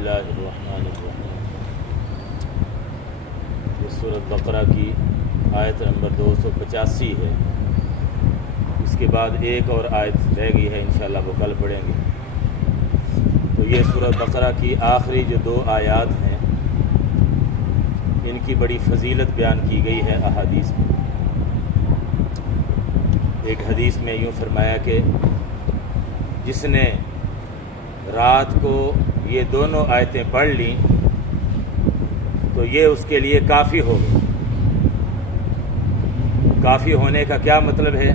اللہ الرحمن الرحیم۔ یہ سورۃ بقرہ کی آیت نمبر 285 ہے۔ اس کے بعد ایک اور آیت رہ گئی ہے، انشاءاللہ وہ کل پڑھیں گے۔ تو یہ سورۃ بقرہ کی آخری جو 2 آیات ہیں، ان کی بڑی فضیلت بیان کی گئی ہے احادیث میں۔ ایک حدیث میں یوں فرمایا کہ جس نے رات کو یہ دونوں آیتیں پڑھ لیں تو یہ اس کے لیے کافی ہوگا۔ کافی ہونے کا کیا مطلب ہے؟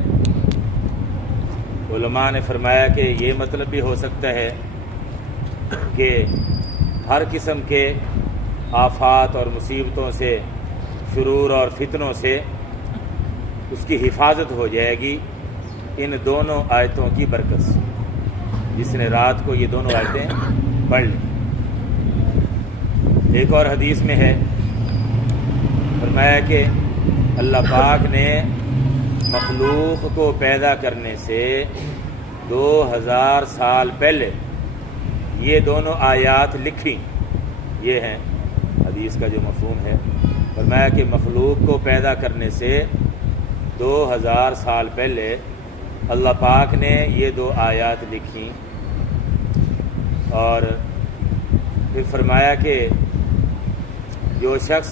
علماء نے فرمایا کہ یہ مطلب بھی ہو سکتا ہے کہ ہر قسم کے آفات اور مصیبتوں سے، شرور اور فتنوں سے اس کی حفاظت ہو جائے گی ان دونوں آیتوں کی برکت سے، جس نے رات کو یہ دونوں آیتیں پڑھ لیں۔ ایک اور حدیث میں ہے، فرمایا کہ اللہ پاک نے مخلوق کو پیدا کرنے سے 2000 سال پہلے یہ دونوں آیات لکھی۔ یہ ہیں حدیث کا جو مفہوم ہے۔ فرمایا کہ مخلوق کو پیدا کرنے سے 2000 سال پہلے اللہ پاک نے یہ 2 آیات لکھی، اور پھر فرمایا کہ جو شخص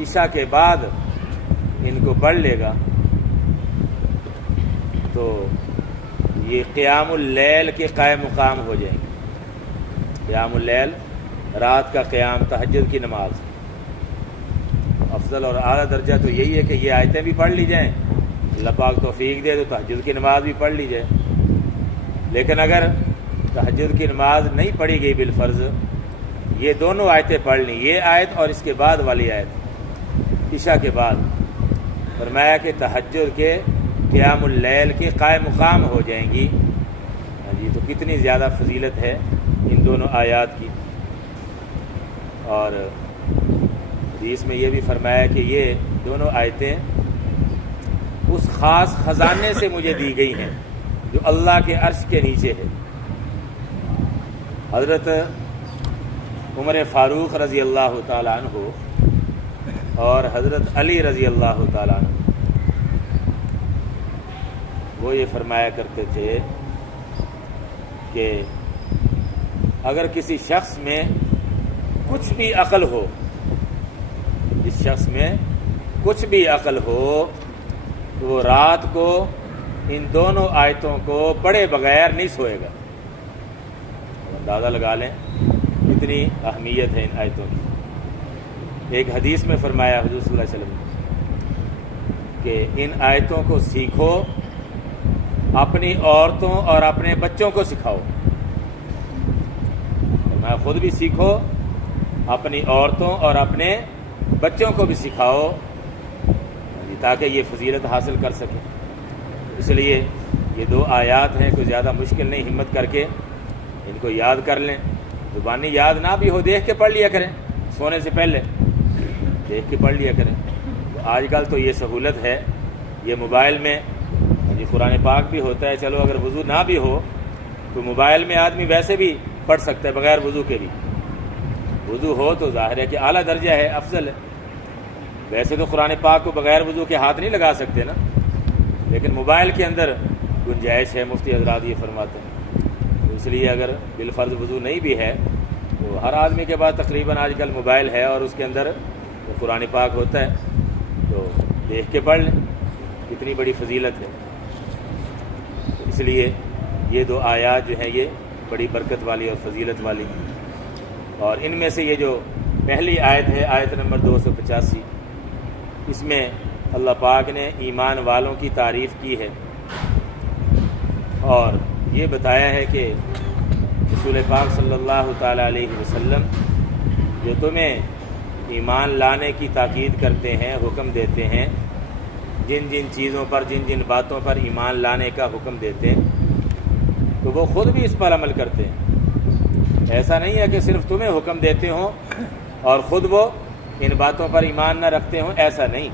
عشاء کے بعد ان کو پڑھ لے گا تو یہ قیام اللیل کے قائم مقام ہو جائیں گے۔ قیام اللیل، رات کا قیام، تہجد کی نماز۔ افضل اور اعلیٰ درجہ تو یہی ہے کہ یہ آیتیں بھی پڑھ لی جائیں، اللہ پاک توفیق دے تو تہجد کی نماز بھی پڑھ لی جائے۔ لیکن اگر تہجد کی نماز نہیں پڑھی گئی بالفرض، یہ دونوں آیتیں پڑھ لیں، یہ آیت اور اس کے بعد والی آیت عشاء کے بعد، فرمایا کہ تہجد کے قیام اللیل کے قائم مقام ہو جائیں گی۔ جی تو کتنی زیادہ فضیلت ہے ان دونوں آیات کی۔ اور حدیث میں یہ بھی فرمایا کہ یہ دونوں آیتیں اس خاص خزانے سے مجھے دی گئی ہیں جو اللہ کے عرش کے نیچے ہے۔ حضرت عمر فاروق رضی اللہ تعالیٰ عنہ اور حضرت علی رضی اللہ تعالیٰ عنہ وہ یہ فرمایا کرتے تھے کہ اگر کسی شخص میں کچھ بھی عقل ہو، جس شخص میں کچھ بھی عقل ہو تو وہ رات کو ان دونوں آیتوں کو پڑھے بغیر نہیں سوئے گا۔ اندازہ لگا لیں کتنی اہمیت ہے ان آیتوں کی۔ ایک حدیث میں فرمایا حضور صلی اللہ علیہ وسلم کہ ان آیتوں کو سیکھو، اپنی عورتوں اور اپنے بچوں کو سکھاؤ۔ فرمایا خود بھی سیکھو، اپنی عورتوں اور اپنے بچوں کو بھی سکھاؤ تاکہ یہ فضیلت حاصل کر سکیں۔ اس لیے یہ 2 آیات ہیں، کوئی زیادہ مشکل نہیں، ہمت کر کے ان کو یاد کر لیں۔ زبانی یاد نہ بھی ہو، دیکھ کے پڑھ لیا کریں، سونے سے پہلے دیکھ کے پڑھ لیا کریں۔ تو آج کل تو یہ سہولت ہے، یہ موبائل میں یہ قرآن پاک بھی ہوتا ہے، چلو اگر وضو نہ بھی ہو تو موبائل میں آدمی ویسے بھی پڑھ سکتا ہے بغیر وضو کے بھی۔ وضو ہو تو ظاہر ہے کہ اعلیٰ درجہ ہے، افضل ہے۔ ویسے تو قرآن پاک کو بغیر وضو کے ہاتھ نہیں لگا سکتے نا، لیکن موبائل کے اندر گنجائش ہے، مفتی حضرات یہ فرماتے ہیں۔ اس لیے اگر بالفرض وضو نہیں بھی ہے تو ہر آدمی کے پاس تقریباً آج کل موبائل ہے اور اس کے اندر قرآن پاک ہوتا ہے، تو دیکھ کے پڑھ لیں، کتنی بڑی فضیلت ہے۔ اس لیے یہ 2 آیات جو ہیں یہ بڑی برکت والی اور فضیلت والی، اور ان میں سے یہ جو پہلی آیت ہے، آیت نمبر 285، اس میں اللہ پاک نے ایمان والوں کی تعریف کی ہے اور یہ بتایا ہے کہ رسول پاک صلی اللہ تعالیٰ علیہ وسلم جو تمہیں ایمان لانے کی تاکید کرتے ہیں، حکم دیتے ہیں، جن جن چیزوں پر، جن جن باتوں پر ایمان لانے کا حکم دیتے ہیں تو وہ خود بھی اس پر عمل کرتے ہیں۔ ایسا نہیں ہے کہ صرف تمہیں حکم دیتے ہوں اور خود وہ ان باتوں پر ایمان نہ رکھتے ہوں، ایسا نہیں۔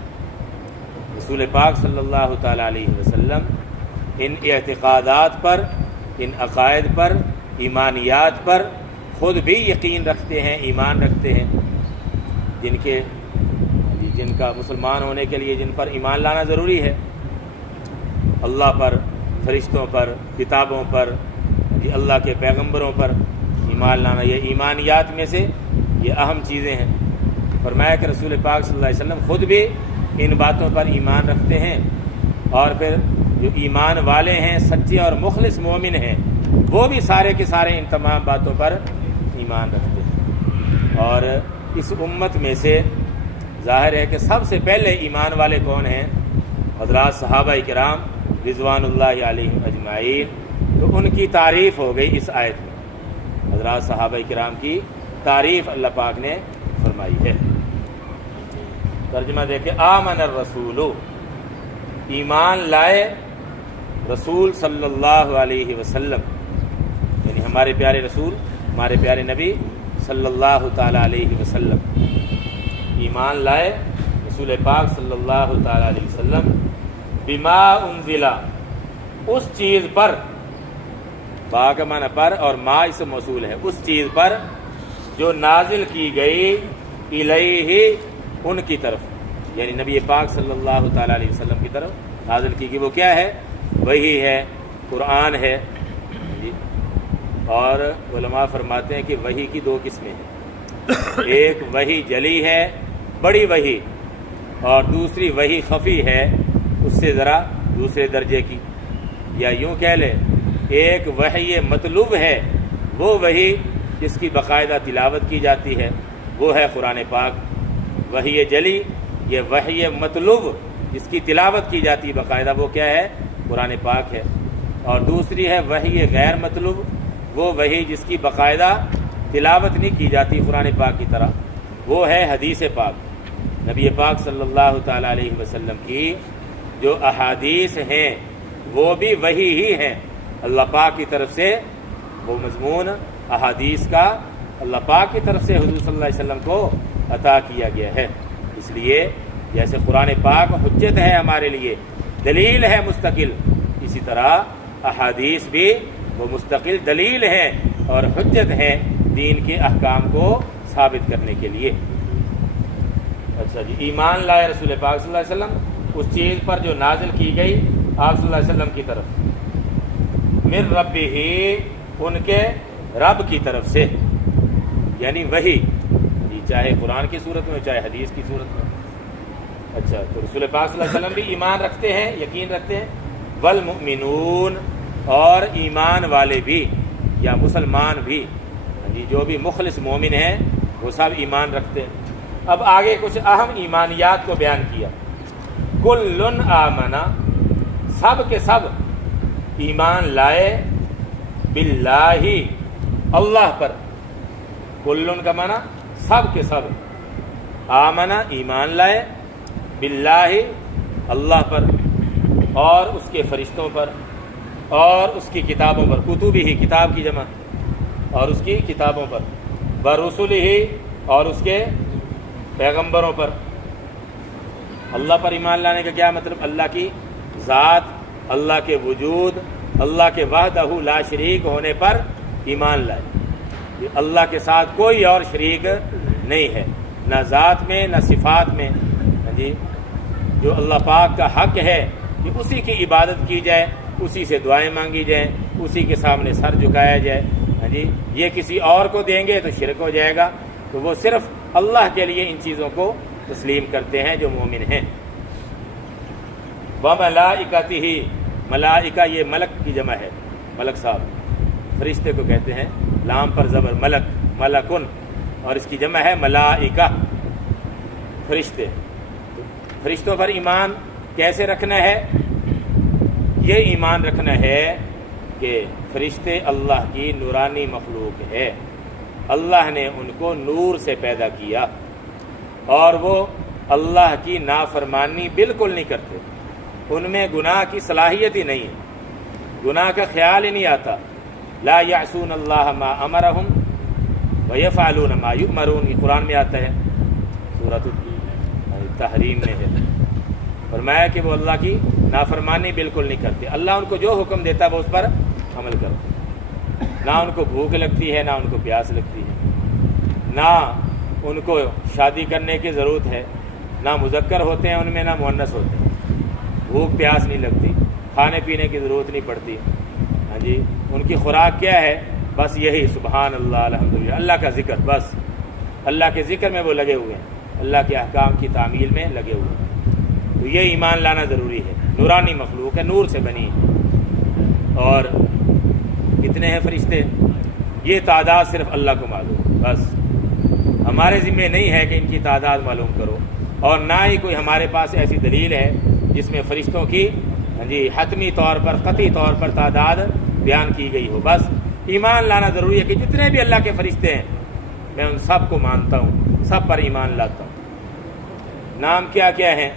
رسول پاک صلی اللہ تعالیٰ علیہ وسلم ان اعتقادات پر، ان عقائد پر، ایمانیات پر خود بھی یقین رکھتے ہیں، ایمان رکھتے ہیں، جن کا مسلمان ہونے کے لیے جن پر ایمان لانا ضروری ہے، اللہ پر، فرشتوں پر، کتابوں پر، اللہ کے پیغمبروں پر ایمان لانا، یہ ایمانیات میں سے یہ اہم چیزیں ہیں۔ فرمایا کہ رسول پاک صلی اللہ علیہ وسلم خود بھی ان باتوں پر ایمان رکھتے ہیں، اور پھر جو ایمان والے ہیں، سچے اور مخلص مومن ہیں، وہ بھی سارے کے سارے ان تمام باتوں پر ایمان رکھتے ہیں۔ اور اس امت میں سے ظاہر ہے کہ سب سے پہلے ایمان والے کون ہیں؟ حضرات صحابہ کرام رضوان اللہ علیہم اجمعین۔ تو ان کی تعریف ہو گئی اس آیت میں، حضرات صحابہ کرام کی تعریف اللہ پاک نے فرمائی ہے۔ ترجمہ دیکھیں، آمن الرسول، ایمان لائے رسول صلی اللہ علیہ وسلم، یعنی ہمارے پیارے رسول، ہمارے پیارے نبی صلی اللہ تعالی علیہ وسلم، ایمان لائے رسول پاک صلی اللہ تعالی علیہ وسلم، بما انزلا، اس چیز پر، با کا معنی پر اور ما اسم موصول ہے، اس چیز پر جو نازل کی گئی الیہ، ان کی طرف، یعنی نبی پاک صلی اللہ تعالی علیہ وسلم کی طرف نازل کی گئی، وہ کیا ہے؟ وہی ہے، قرآن ہے جی۔ اور علماء فرماتے ہیں کہ وحی کی دو قسمیں ہیں، ایک وحی جلی ہے، بڑی وحی، اور دوسری وحی خفی ہے، اس سے ذرا دوسرے درجے کی، یا یوں کہہ لیں ایک وحی مطلوب ہے، وہ وحی جس کی باقاعدہ تلاوت کی جاتی ہے، وہ ہے قرآن پاک۔ وحی جلی، یہ وحی مطلوب جس کی تلاوت کی جاتی ہے باقاعدہ، وہ کیا ہے؟ قرآن پاک ہے۔ اور دوسری ہے وحی غیر مطلوب، وہ وحی جس کی باقاعدہ تلاوت نہیں کی جاتی قرآن پاک کی طرح، وہ ہے حدیث پاک۔ نبی پاک صلی اللہ تعالی علیہ وسلم کی جو احادیث ہیں وہ بھی وحی ہی ہیں، اللہ پاک کی طرف سے وہ مضمون احادیث کا اللہ پاک کی طرف سے حضور صلی اللہ علیہ وسلم کو عطا کیا گیا ہے۔ اس لیے جیسے قرآن پاک حجت ہے ہمارے لیے، دلیل ہے مستقل، اسی طرح احادیث بھی وہ مستقل دلیل ہے اور حجت ہے دین کے احکام کو ثابت کرنے کے لیے۔ اچھا جی، ایمان لائے رسول پاک صلی اللہ علیہ وسلم اس چیز پر جو نازل کی گئی آپ صلی اللہ علیہ وسلم کی طرف، من ربہ، ان کے رب کی طرف سے، یعنی وحی، چاہے قرآن کی صورت میں چاہے حدیث کی صورت میں۔ اچھا، تو رسول پاک صلی اللہ علیہ وسلم بھی ایمان رکھتے ہیں، یقین رکھتے ہیں، والمؤمنون، اور ایمان والے بھی یا مسلمان بھی، جو بھی مخلص مومن ہیں وہ سب ایمان رکھتے ہیں۔ اب آگے کچھ اہم ایمانیات کو بیان کیا۔ کل آمنا، سب کے سب ایمان لائے، باللہ، اللہ پر، کلن کا معنی سب کے سب، آمنا ایمان لائے، باللہ اللہ پر، اور اس کے فرشتوں پر، اور اس کی کتابوں پر، کتب ہی کتاب کی جمع، اور اس کی کتابوں پر، برسول ہی، اور اس کے پیغمبروں پر۔ اللہ پر ایمان لانے کا کیا مطلب؟ اللہ کی ذات، اللہ کے وجود، اللہ کے وحدہ لا شریک ہونے پر ایمان لائے، اللہ کے ساتھ کوئی اور شریک نہیں ہے، نہ ذات میں نہ صفات میں، جی، جو اللہ پاک کا حق ہے کہ اسی کی عبادت کی جائے، اسی سے دعائیں مانگی جائیں، اسی کے سامنے سر جھکایا جائے، جی، یہ کسی اور کو دیں گے تو شرک ہو جائے گا، تو وہ صرف اللہ کے لیے ان چیزوں کو تسلیم کرتے ہیں جو مومن ہیں۔ وَمَلَائِكَتِهِ، ملائکہ یہ ملک کی جمع ہے، ملک صاحب فرشتے کو کہتے ہیں، لام پر زبر، ملک، ملکن، اور اس کی جمع ہے ملائکہ، فرشتے۔ فرشتوں پر ایمان کیسے رکھنا ہے؟ یہ ایمان رکھنا ہے کہ فرشتے اللہ کی نورانی مخلوق ہے، اللہ نے ان کو نور سے پیدا کیا، اور وہ اللہ کی نافرمانی بالکل نہیں کرتے، ان میں گناہ کی صلاحیت ہی نہیں ہے، گناہ کا خیال ہی نہیں آتا۔ لا یعصون اللہ ما امرہم ویفعلون ما یؤمرون، یہ قرآن میں آتا ہے، سورۃ التحریم میں ہے، فرمایا کہ وہ اللہ کی نافرمانی بالکل نہیں کرتے، اللہ ان کو جو حکم دیتا ہے وہ اس پر عمل کرتے۔ نہ ان کو بھوک لگتی ہے، نہ ان کو پیاس لگتی ہے، نہ ان کو شادی کرنے کی ضرورت ہے، نہ مذکر ہوتے ہیں ان میں، نہ مؤنث ہوتے ہیں، بھوک پیاس نہیں لگتی، کھانے پینے کی ضرورت نہیں پڑتی، ہاں جی، ان کی خوراک کیا ہے؟ بس یہی سبحان اللہ الحمدللہ، اللہ کا ذکر، بس اللہ کے ذکر میں وہ لگے ہوئے ہیں، اللہ کے احکام کی تعمیل میں لگے ہوئے ہیں۔ تو یہ ایمان لانا ضروری ہے۔ نورانی مخلوق ہے، نور سے بنی ہے۔ اور کتنے ہیں فرشتے؟ یہ تعداد صرف اللہ کو معلوم، بس ہمارے ذمہ نہیں ہے کہ ان کی تعداد معلوم کرو، اور نہ ہی کوئی ہمارے پاس ایسی دلیل ہے جس میں فرشتوں کی حتمی طور پر، قطعی طور پر تعداد بیان کی گئی ہو۔ بس ایمان لانا ضروری ہے کہ جتنے بھی اللہ کے فرشتے ہیں میں ان سب کو مانتا ہوں، سب پر ایمان لاتا ہوں۔ نام کیا کیا ہیں؟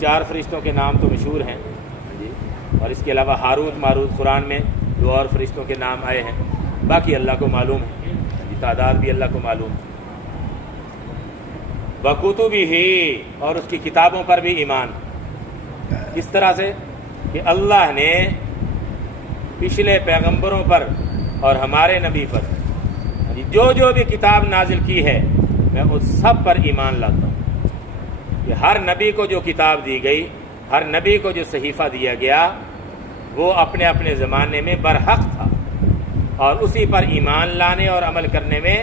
4 فرشتوں کے نام تو مشہور ہیں، اور اس کے علاوہ ہاروت ماروت قرآن میں 2 اور فرشتوں کے نام آئے ہیں، باقی اللہ کو معلوم ہے، تعداد بھی اللہ کو معلوم ہے۔ وَكُتُبِهِ، اور اس کی کتابوں پر بھی ایمان۔ اس طرح سے کہ اللہ نے پچھلے پیغمبروں پر اور ہمارے نبی پر جو جو بھی کتاب نازل کی ہے میں اس سب پر ایمان لاتا ہوں۔ کہ ہر نبی کو جو کتاب دی گئی، ہر نبی کو جو صحیفہ دیا گیا، وہ اپنے اپنے زمانے میں برحق تھا، اور اسی پر ایمان لانے اور عمل کرنے میں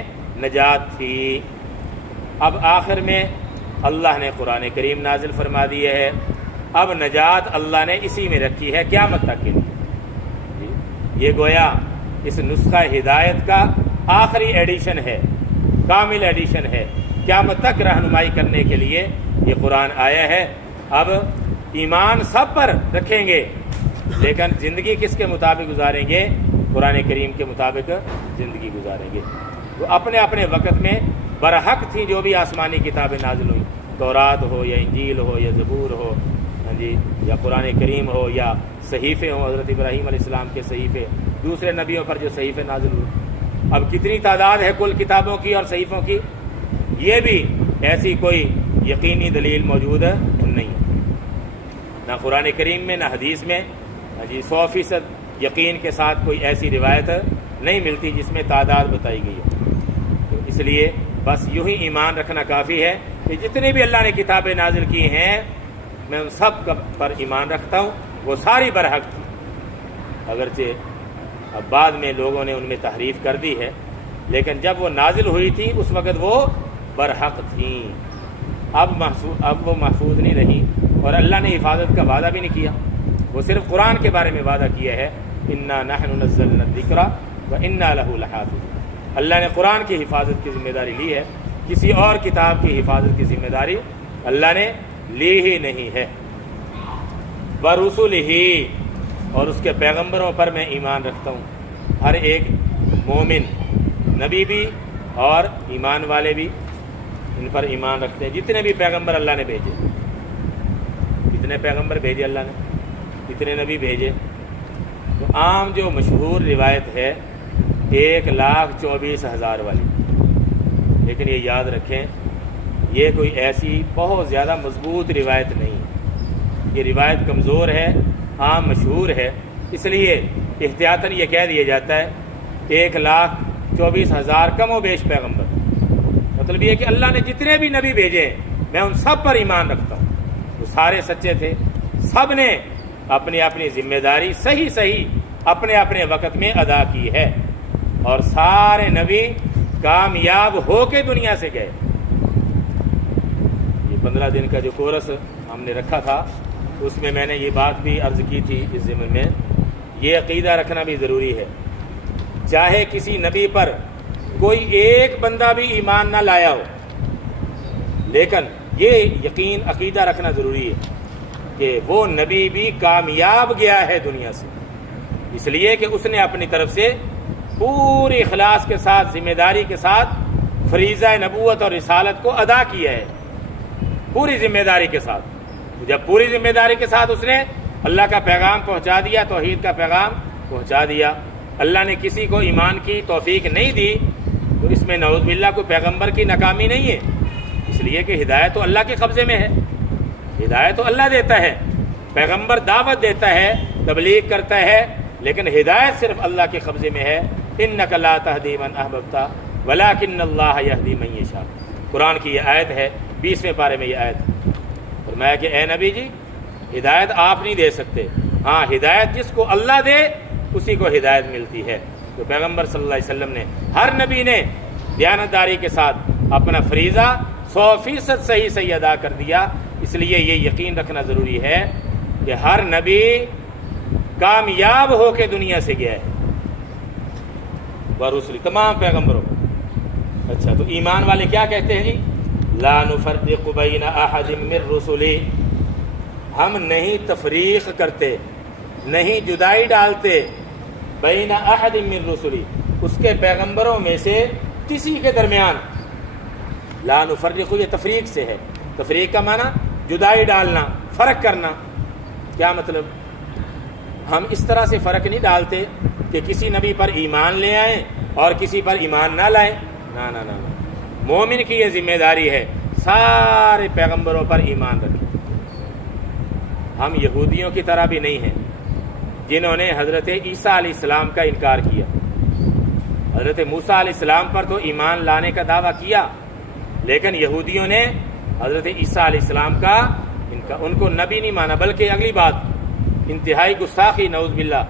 نجات تھی۔ اب آخر میں اللہ نے قرآن کریم نازل فرما دیے ہے، اب نجات اللہ نے اسی میں رکھی ہے قیامت تک کے لیے۔ یہ گویا اس نسخہ ہدایت کا آخری ایڈیشن ہے، کامل ایڈیشن ہے، قیامت تک رہنمائی کرنے کے لیے یہ قرآن آیا ہے۔ اب ایمان سب پر رکھیں گے، لیکن زندگی کس کے مطابق گزاریں گے؟ قرآن کریم کے مطابق زندگی گزاریں گے۔ وہ اپنے اپنے وقت میں برحق تھیں جو بھی آسمانی کتابیں نازل ہوئی، تورات ہو یا انجیل ہو یا زبور ہو، ہاں جی، یا قرآن کریم ہو یا صحیفے ہوں، حضرت ابراہیم علیہ السلام کے صحیفے، دوسرے نبیوں پر جو صحیفے نازل ہوئے۔ اب کتنی تعداد ہے کل کتابوں کی اور صحیفوں کی؟ یہ بھی ایسی کوئی یقینی دلیل موجود نہیں ہے، نہ قرآن کریم میں نہ حدیث میں 100% یقین کے ساتھ کوئی ایسی روایت نہیں ملتی جس میں تعداد بتائی گئی ہے۔ تو اس لیے بس یوں ہی ایمان رکھنا کافی ہے کہ جتنی بھی اللہ نے کتابیں نازل کی ہیں میں ان سب پر ایمان رکھتا ہوں، وہ ساری برحق تھی، اگرچہ اب بعد میں لوگوں نے ان میں تحریف کر دی ہے، لیکن جب وہ نازل ہوئی تھی اس وقت وہ برحق تھیں۔ اب وہ محفوظ نہیں رہی، اور اللہ نے حفاظت کا وعدہ بھی نہیں کیا، وہ صرف قرآن کے بارے میں وعدہ کیا ہے، انا نحن نزلنا الذکر وانا لہ لحافظون۔ اللہ نے قرآن کی حفاظت کی ذمہ داری لی ہے، کسی اور کتاب کی حفاظت کی ذمہ داری اللہ نے لی ہی نہیں ہے۔ ورسلہ، اور اس کے پیغمبروں پر میں ایمان رکھتا ہوں۔ ہر ایک مومن، نبی بھی اور ایمان والے بھی ان پر ایمان رکھتے ہیں۔ جتنے بھی پیغمبر اللہ نے بھیجے، کتنے پیغمبر بھیجے اللہ نے، کتنے نبی بھیجے؟ تو عام جو مشہور روایت ہے 1,24,000 والی، لیکن یہ یاد رکھیں یہ کوئی ایسی بہت زیادہ مضبوط روایت نہیں ہے، یہ روایت کمزور ہے، عام مشہور ہے، اس لیے احتیاطاً یہ کہہ دیا جاتا ہے 1,24,000 کم و بیش پیغمبر۔ مطلب یہ کہ اللہ نے جتنے بھی نبی بھیجے میں ان سب پر ایمان رکھتا ہوں، وہ سارے سچے تھے، سب نے اپنی اپنی ذمہ داری صحیح اپنے اپنے وقت میں ادا کی ہے، اور سارے نبی کامیاب ہو کے دنیا سے گئے۔ یہ 15 دن کا جو کورس ہم نے رکھا تھا اس میں میں نے یہ بات بھی عرض کی تھی اس ضمن میں، یہ عقیدہ رکھنا بھی ضروری ہے، چاہے کسی نبی پر کوئی ایک بندہ بھی ایمان نہ لایا ہو، لیکن یہ یقین عقیدہ رکھنا ضروری ہے کہ وہ نبی بھی کامیاب گیا ہے دنیا سے، اس لیے کہ اس نے اپنی طرف سے پوری اخلاص کے ساتھ، ذمہ داری کے ساتھ فریضہ نبوت اور رسالت کو ادا کیا ہے، پوری ذمہ داری کے ساتھ۔ جب پوری ذمہ داری کے ساتھ اس نے اللہ کا پیغام پہنچا دیا، توحید کا پیغام پہنچا دیا، اللہ نے کسی کو ایمان کی توفیق نہیں دی، تو اس میں نعوذ باللہ کوئی پیغمبر کی ناکامی نہیں ہے، اس لیے کہ ہدایت تو اللہ کے قبضے میں ہے، ہدایت تو اللہ دیتا ہے، پیغمبر دعوت دیتا ہے، تبلیغ کرتا ہے، لیکن ہدایت صرف اللہ کے قبضے میں ہے. انک لا تہدی من احببت ولکن اللہ یہدی من یشاء. قرآن کی یہ آیت ہے، 20ویں پارے میں یہ آیت. فرمایا کہ اے نبی جی ہدایت آپ نہیں دے سکتے، ہاں ہدایت جس کو اللہ دے اسی کو ہدایت ملتی ہے. تو پیغمبر صلی اللہ علیہ وسلم نے، ہر نبی نے دیانتداری کے ساتھ اپنا فریضہ 100% صحیح ادا کر دیا. اس لیے یہ یقین رکھنا ضروری ہے کہ ہر نبی کامیاب ہو کے دنیا سے گیا ہے، ورسل تمام پیغمبروں. اچھا تو ایمان والے کیا کہتے ہیں جی؟ لا نفرق بین احد من رسلی، ہم نہیں تفریق کرتے، نہیں جدائی ڈالتے بین احد من رسلی، اس کے پیغمبروں میں سے کسی کے درمیان. لا نفرق یہ تفریق سے ہے. تفریق کا معنی جدائی ڈالنا، فرق کرنا. کیا مطلب؟ ہم اس طرح سے فرق نہیں ڈالتے کہ کسی نبی پر ایمان لے آئیں اور کسی پر ایمان نہ لائیں. نا نا نا نا، مومن کی یہ ذمہ داری ہے سارے پیغمبروں پر ایمان رکھیں. ہم یہودیوں کی طرح بھی نہیں ہیں جنہوں نے حضرت عیسیٰ علیہ السلام کا انکار کیا. حضرت موسیٰ علیہ السلام پر تو ایمان لانے کا دعویٰ کیا، لیکن یہودیوں نے حضرت عیسیٰ علیہ السلام کا ان کو نبی نہیں مانا. بلکہ اگلی بات انتہائی گستاخی، نعوذ باللہ،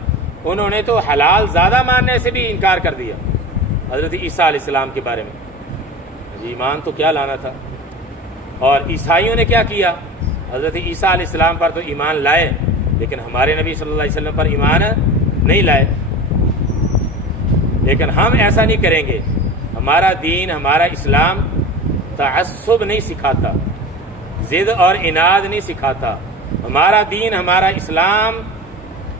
انہوں نے تو حلال زیادہ ماننے سے بھی انکار کر دیا حضرت عیسیٰ علیہ السلام کے بارے میں. ایمان تو کیا لانا تھا. اور عیسائیوں نے کیا کیا؟ حضرت عیسیٰ علیہ السلام پر تو ایمان لائے لیکن ہمارے نبی صلی اللہ علیہ وسلم پر ایمان نہیں لائے. لیکن ہم ایسا نہیں کریں گے. ہمارا دین، ہمارا اسلام تعصب نہیں سکھاتا، ضد اور عناد نہیں سکھاتا. ہمارا دین، ہمارا اسلام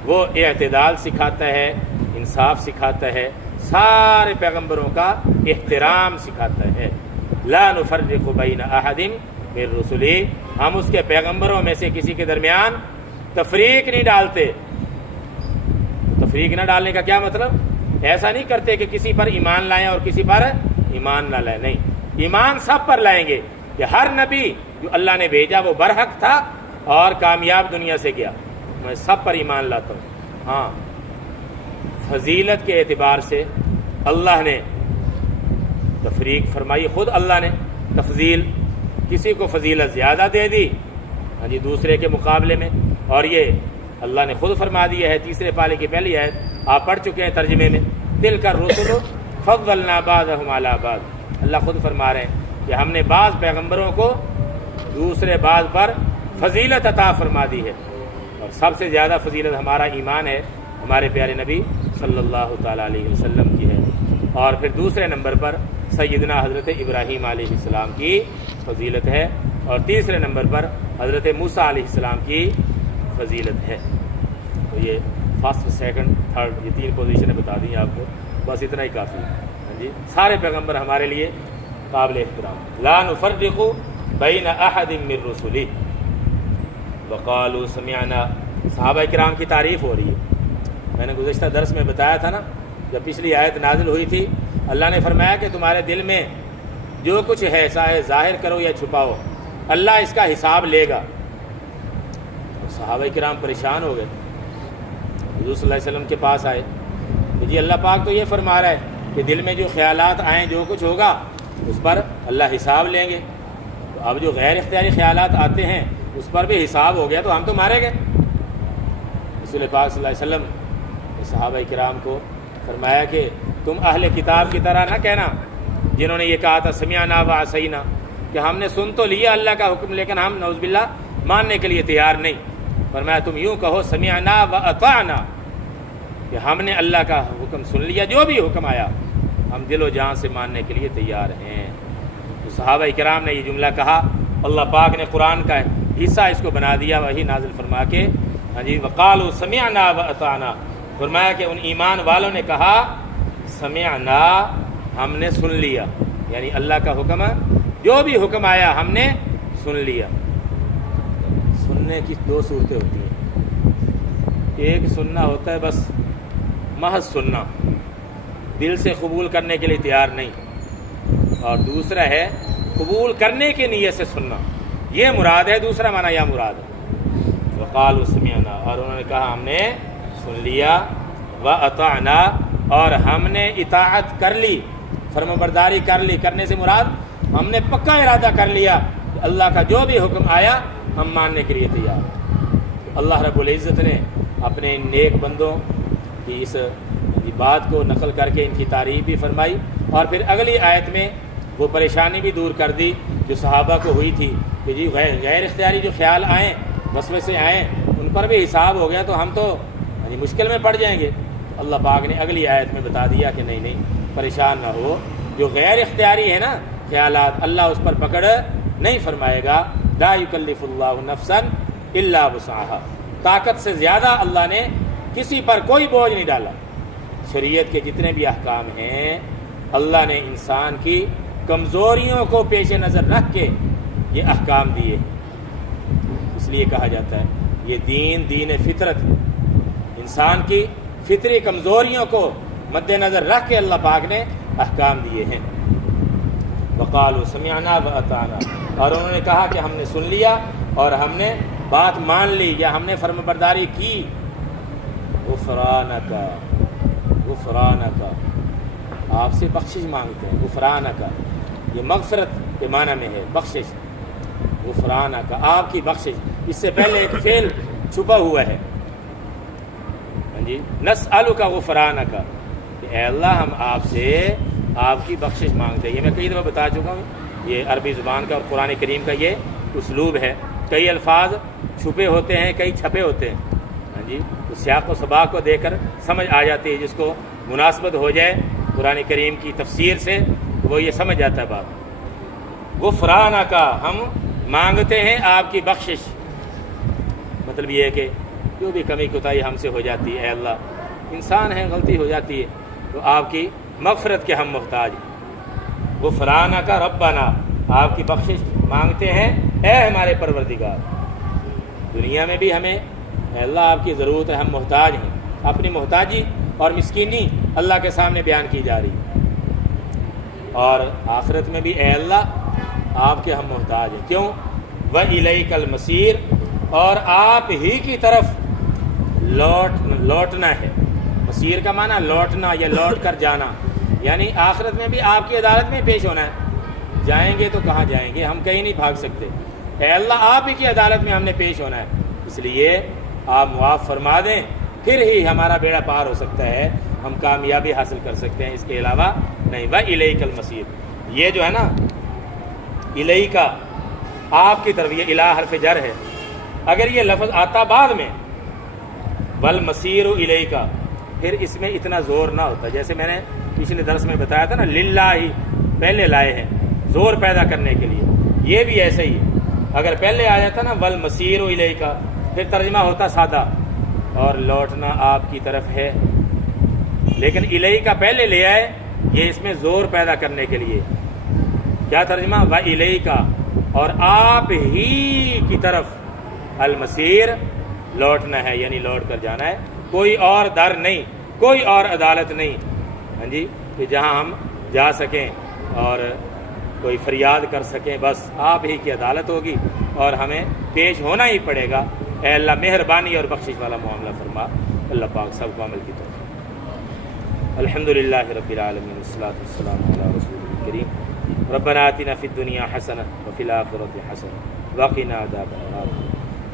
وہ اعتدال سکھاتا ہے، انصاف سکھاتا ہے، سارے پیغمبروں کا احترام سکھاتا ہے. لا نفرق بین احد من رسلی، ہم اس کے پیغمبروں میں سے کسی کے درمیان تفریق نہیں ڈالتے. تفریق نہ ڈالنے کا کیا مطلب؟ ایسا نہیں کرتے کہ کسی پر ایمان لائیں اور کسی پر ایمان نہ لائیں. نہیں، ایمان سب پر لائیں گے کہ ہر نبی جو اللہ نے بھیجا وہ برحق تھا اور کامیاب دنیا سے گیا. میں سب پر ایمان لاتا ہوں. ہاں، فضیلت کے اعتبار سے اللہ نے تفریق فرمائی. خود اللہ نے تفضیل، کسی کو فضیلت زیادہ دے دی ہاں جی دوسرے کے مقابلے میں. اور یہ اللہ نے خود فرما دیا ہے. 3 پارے کی پہلی آیت آپ پڑھ چکے ہیں ترجمے میں. تلک الرسل فضلنا بعضهم علی بعض. اللہ خود فرما رہے ہیں کہ ہم نے بعض پیغمبروں کو دوسرے بعض پر فضیلت عطا فرما دی ہے. اور سب سے زیادہ فضیلت ہمارا ایمان ہے، ہمارے پیارے نبی صلی اللہ تعالیٰ علیہ وسلم کی ہے. اور پھر دوسرے نمبر پر سیدنا حضرت ابراہیم علیہ السلام کی فضیلت ہے. اور تیسرے نمبر پر حضرت موسیٰ علیہ السلام کی فضیلت ہے. تو یہ فرسٹ، سیکنڈ، تھرڈ، یہ 3 پوزیشنیں بتا دیں آپ کو، بس اتنا ہی کافی ہے. ہاں جی، سارے پیغمبر ہمارے لیے قابل احترام. لا نفرق بین احد من رسلی وقالوا سمعنا. صحابہ کرام کی تعریف ہو رہی ہے. میں نے گزشتہ درس میں بتایا تھا نا، جب پچھلی آیت نازل ہوئی تھی اللہ نے فرمایا کہ تمہارے دل میں جو کچھ ہے چاہے ظاہر کرو یا چھپاؤ اللہ اس کا حساب لے گا. صحابہ کرام پریشان ہو گئے، حضور صلی اللہ علیہ وسلم کے پاس آئے کہ جی اللہ پاک تو یہ فرما رہا ہے کہ دل میں جو خیالات آئیں، جو کچھ ہوگا اس پر اللہ حساب لیں گے. تو اب جو غیر اختیاری خیالات آتے ہیں اس پر بھی حساب ہو گیا تو ہم تو مارے گئے. رسول پاک صلی اللہ علیہ وسلم نے صحابہ کرام کو فرمایا کہ تم اہل کتاب کی طرح نہ کہنا جنہوں نے یہ کہا تھا سمعنا و عصینا، کہ ہم نے سن تو لیا اللہ کا حکم لیکن ہم نعوذ باللہ ماننے کے لیے تیار نہیں. فرمایا تم یوں کہو سمعنا و اطعنا، کہ ہم نے اللہ کا حکم سن لیا، جو بھی حکم آیا ہم دل و جان سے ماننے کے لیے تیار ہیں. تو صحابہ کرام نے یہ جملہ کہا، اللہ پاک نے قرآن کا حصہ اس کو بنا دیا، وہی نازل فرما کے ہاں جی وقالوا سمعنا و اطعنا. فرمایا کہ ان ایمان والوں نے کہا سمعنا، ہم نے سن لیا، یعنی اللہ کا حکم جو بھی حکم آیا ہم نے سن لیا. سننے کی 2 صورتیں ہوتی ہیں. ایک سننا ہوتا ہے بس محض سننا، دل سے قبول کرنے کے لیے تیار نہیں، اور دوسرا ہے قبول کرنے کی نیت سے سننا. یہ مراد ہے، دوسرا معنی یہ مراد ہے. وقالوا سمعنا، اور انہوں نے کہا ہم نے سن لیا. وَأَطَعْنَا اور ہم نے اطاعت کر لی، فرمانبرداری کر لی، کرنے سے مراد ہم نے پکا ارادہ کر لیا کہ اللہ کا جو بھی حکم آیا ہم ماننے کے لیے تیار ہیں۔ اللہ رب العزت نے اپنے نیک بندوں کی اس بات کو نقل کر کے ان کی تعریف بھی فرمائی، اور پھر اگلی آیت میں وہ پریشانی بھی دور کر دی جو صحابہ کو ہوئی تھی کہ جی غیر اختیاری جو خیال آئیں، وسوسے آئیں، ان پر بھی حساب ہو گیا تو ہم تو مشکل میں پڑ جائیں گے۔ اللہ پاک نے اگلی آیت میں بتا دیا کہ نہیں پریشان نہ ہو، جو غیر اختیاری ہے نا خیالات، اللہ اس پر پکڑ نہیں فرمائے گا۔ لا یکلف اللہ نفسا الا وسعها، طاقت سے زیادہ اللہ نے کسی پر کوئی بوجھ نہیں ڈالا۔ شریعت کے جتنے بھی احکام ہیں اللہ نے انسان کی کمزوریوں کو پیش نظر رکھ کے یہ احکام دیے، اس لیے کہا جاتا ہے یہ دین فطرت ہے، انسان کی فطری کمزوریوں کو مد نظر رکھ کے اللہ پاک نے احکام دیے ہیں۔ وقالوا سمعنا واطعنا، اور انہوں نے کہا کہ ہم نے سن لیا اور ہم نے بات مان لی یا ہم نے فرمانبرداری کی۔ غفرانک، غفرانک، آپ سے بخشش مانگتے ہیں۔ غفرانک یہ مغفرت کے معنی میں ہے، بخشش۔ غفرانک آپ کی بخشش، اس سے پہلے ایک فعل چھپا ہوا ہے، جی نسألک غفرانک، کہ اے اللہ ہم آپ سے آپ کی بخشش مانگتے ہیں۔ یہ میں کئی دفعہ بتا چکا ہوں، یہ عربی زبان کا اور قرآن کریم کا یہ اسلوب ہے، کئی الفاظ چھپے ہوتے ہیں، کئی چھپے ہوتے ہیں، ہاں جی، تو سیاق و سباق کو دیکھ کر سمجھ آ جاتی ہے، جس کو مناسبت ہو جائے قرآن کریم کی تفسیر سے تو وہ یہ سمجھ جاتا ہے بات۔ غفرانک ہم مانگتے ہیں آپ کی بخشش، مطلب یہ ہے کہ جو بھی کمی کوتاہی ہم سے ہو جاتی ہے، اے اللہ انسان ہے، غلطی ہو جاتی ہے، تو آپ کی مغفرت کے ہم محتاج ہیں۔ غفرانک ربنا، آپ کی بخشش مانگتے ہیں اے ہمارے پروردگار۔ دنیا میں بھی ہمیں اے اللہ آپ کی ضرورت ہے، ہم محتاج ہیں، اپنی محتاجی اور مسکینی اللہ کے سامنے بیان کی جا رہی ہے، اور آخرت میں بھی اے اللہ آپ کے ہم محتاج ہیں۔ کیوں؟ وَإِلَيْكَ الْمَصِيرُ، اور آپ ہی کی طرف لوٹنا ہے۔ مسیر کا معنی لوٹنا یا لوٹ کر جانا، یعنی آخرت میں بھی آپ کی عدالت میں پیش ہونا ہے۔ جائیں گے تو کہاں جائیں گے، ہم کہیں نہیں بھاگ سکتے، اے اللہ آپ ہی کی عدالت میں ہم نے پیش ہونا ہے، اس لیے آپ معاف فرما دیں، پھر ہی ہمارا بیڑا پار ہو سکتا ہے، ہم کامیابی حاصل کر سکتے ہیں، اس کے علاوہ نہیں۔ وَإِلَيْكَ الْمَصِيرُ، یہ جو ہے نا الیک آپ کی طرف، یہ الہ حرف جر ہے، اگر یہ لفظ آتا بعد میں والمصیر الیک، پھر اس میں اتنا زور نہ ہوتا، جیسے میں نے پچھلے درس میں بتایا تھا نا للہ پہلے لائے ہیں زور پیدا کرنے کے لیے، یہ بھی ایسے ہی، اگر پہلے آیا تھا نا والمصیر الیک، پھر ترجمہ ہوتا سادہ اور لوٹنا آپ کی طرف ہے، لیکن الیک پہلے لے آئے، یہ اس میں زور پیدا کرنے کے لیے۔ کیا ترجمہ؟ وَإِلَيْكَ، اور آپ ہی کی طرف، المصیر لوٹنا ہے، یعنی لوٹ کر جانا ہے، کوئی اور در نہیں، کوئی اور عدالت نہیں، ہاں جی، کہ جہاں ہم جا سکیں اور کوئی فریاد کر سکیں، بس آپ ہی کی عدالت ہوگی اور ہمیں پیش ہونا ہی پڑے گا۔ اے اللہ مہربانی اور بخشش والا معاملہ فرما۔ اللہ پاک سب کو عمل کی توفیق۔ الحمدللہ رب العالمین، والصلاۃ والسلام علی رسول الکریم۔ ربنا آتنا فی الدنیا حسنہ وفی الآخرۃ حسنہ وقنا عذاب النار۔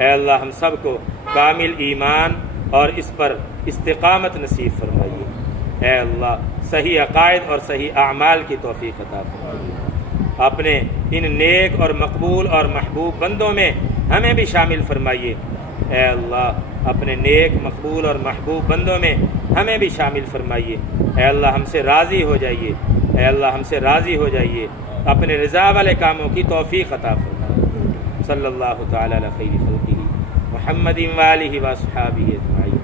اے اللہ ہم سب کو کامل ایمان اور اس پر استقامت نصیب فرمائیے۔ اے اللہ صحیح عقائد اور صحیح اعمال کی توفیق عطا فرمائیے۔ اپنے ان نیک اور مقبول اور محبوب بندوں میں ہمیں بھی شامل فرمائیے۔ اے اللہ اپنے نیک مقبول اور محبوب بندوں میں ہمیں بھی شامل فرمائیے۔ اے اللہ ہم سے راضی ہو جائیے، اے اللہ ہم سے راضی ہو جائیے، اپنے رضا والے کاموں کی توفیق عطا فرمائیے۔ صلی اللہ تعالی علی خیر خلقہ محمد وآلہ واصحابہ اجمعین،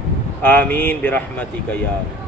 آمین برحمتک یا رب۔